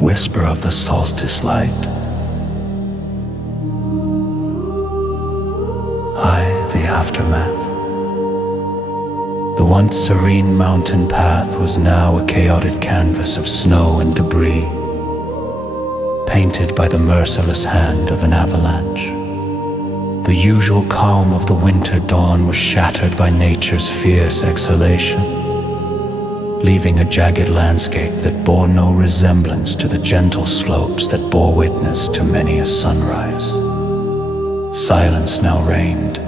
whisper of the solstice light. I, the aftermath. The once serene mountain path was now a chaotic canvas of snow and debris, painted by the merciless hand of an avalanche. The usual calm of the winter dawn was shattered by nature's fierce exhalation, leaving a jagged landscape that bore no resemblance to the gentle slopes that bore witness to many a sunrise. Silence now reigned,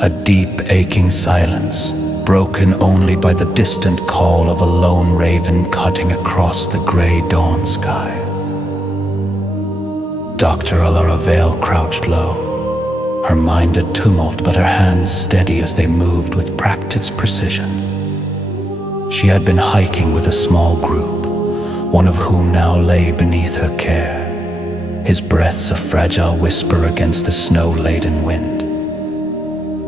a deep, aching silence, broken only by the distant call of a lone raven cutting across the gray dawn sky. Dr. Alara Vale crouched low, her mind a tumult but her hands steady as they moved with practiced precision. She had been hiking with a small group, one of whom now lay beneath her care, his breaths a fragile whisper against the snow-laden wind.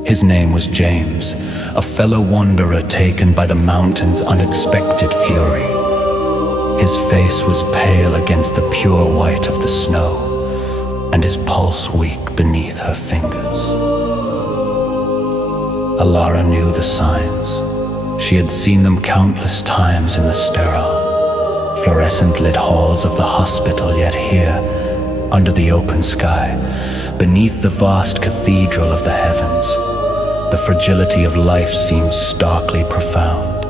His name was James, a fellow wanderer taken by the mountain's unexpected fury. His face was pale against the pure white of the snow, and his pulse weak beneath her fingers. Alara knew the signs. She had seen them countless times in the sterile, fluorescent-lit halls of the hospital, yet here, under the open sky, beneath the vast cathedral of the heavens, the fragility of life seemed starkly profound.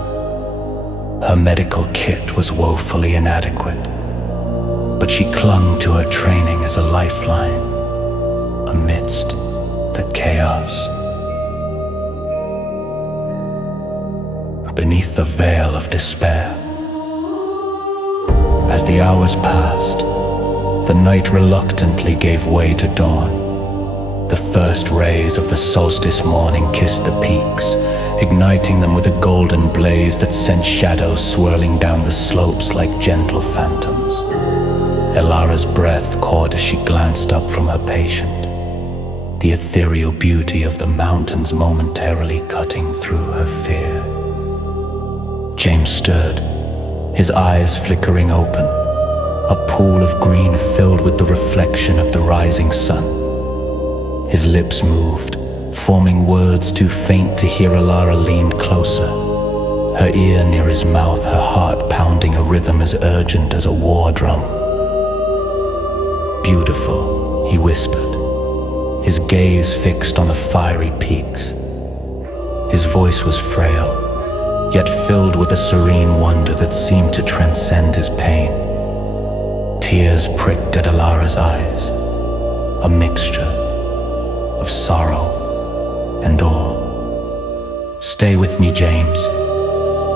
Her medical kit was woefully inadequate, but she clung to her training as a lifeline amidst the chaos. Beneath the veil of despair. As the hours passed, the night reluctantly gave way to dawn. The first rays of the solstice morning kissed the peaks, igniting them with a golden blaze that sent shadows swirling down the slopes like gentle phantoms. Alara's breath caught as she glanced up from her patient, the ethereal beauty of the mountains momentarily cutting through her fear. James stirred, his eyes flickering open, a pool of green filled with the reflection of the rising sun. His lips moved, forming words too faint to hear. Alara leaned closer, her ear near his mouth, her heart pounding a rhythm as urgent as a war drum. Beautiful, he whispered, his gaze fixed on the fiery peaks. His voice was frail, yet filled with a serene wonder that seemed to transcend his pain. Tears pricked at Alara's eyes, a mixture of sorrow and awe. "Stay with me, James,"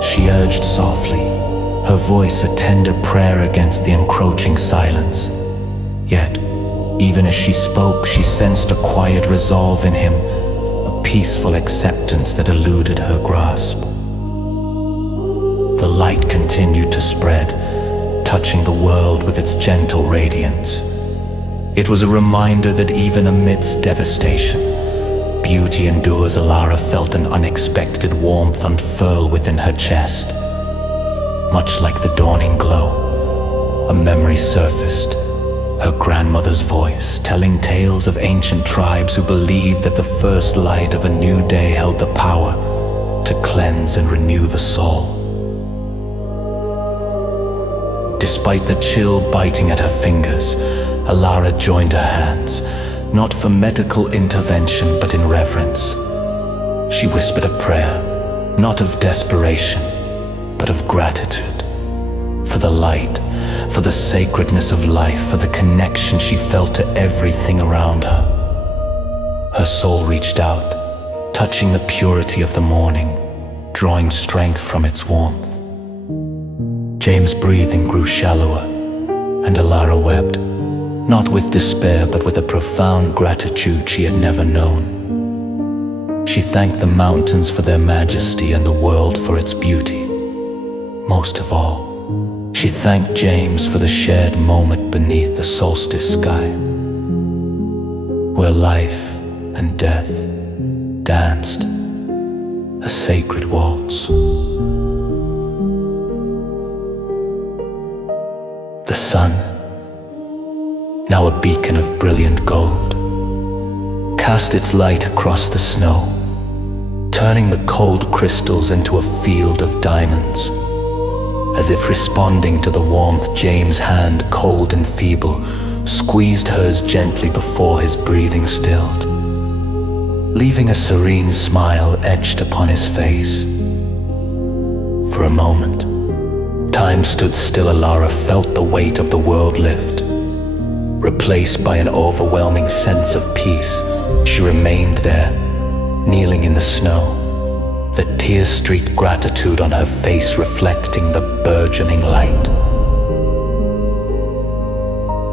she urged softly, her voice a tender prayer against the encroaching silence. Yet, even as she spoke, she sensed a quiet resolve in him, a peaceful acceptance that eluded her grasp. The light continued to spread, touching the world with its gentle radiance. It was a reminder that even amidst devastation, beauty endures. Alara felt an unexpected warmth unfurl within her chest. Much like the dawning glow, a memory surfaced, her grandmother's voice telling tales of ancient tribes who believed that the first light of a new day held the power to cleanse and renew the soul. Despite the chill biting at her fingers, Alara joined her hands, not for medical intervention but in reverence. She whispered a prayer, not of desperation, but of gratitude, for the light, for the sacredness of life, for the connection she felt to everything around her. Her soul reached out, touching the purity of the morning, drawing strength from its warmth. James' breathing grew shallower, and Alara wept, not with despair but with a profound gratitude she had never known. She thanked the mountains for their majesty and the world for its beauty. Most of all, she thanked James for the shared moment beneath the solstice sky, where life and death danced a sacred waltz. The sun, now a beacon of brilliant gold, cast its light across the snow, turning the cold crystals into a field of diamonds. As if responding to the warmth, James' hand, cold and feeble, squeezed hers gently before his breathing stilled, leaving a serene smile etched upon his face. For a moment, time stood still. Alara felt the weight of the world lift. Replaced by an overwhelming sense of peace, she remained there, kneeling in the snow, the tear-streaked gratitude on her face reflecting the burgeoning light.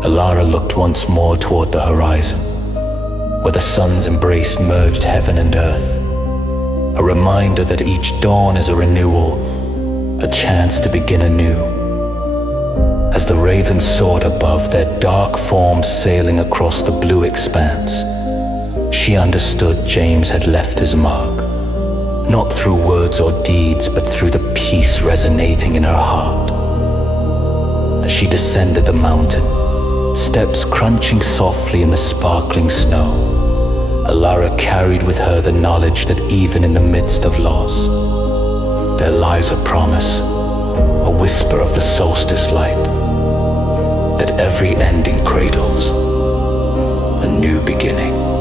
Alara looked once more toward the horizon, where the sun's embrace merged heaven and earth, a reminder that each dawn is a renewal, a chance to begin anew. As the ravens soared above, their dark forms sailing across the blue expanse, she understood James had left his mark, not through words or deeds, but through the peace resonating in her heart. As she descended the mountain, steps crunching softly in the sparkling snow, Alara carried with her the knowledge that even in the midst of loss, there lies a promise, a whisper of the solstice light, that every ending cradles a new beginning.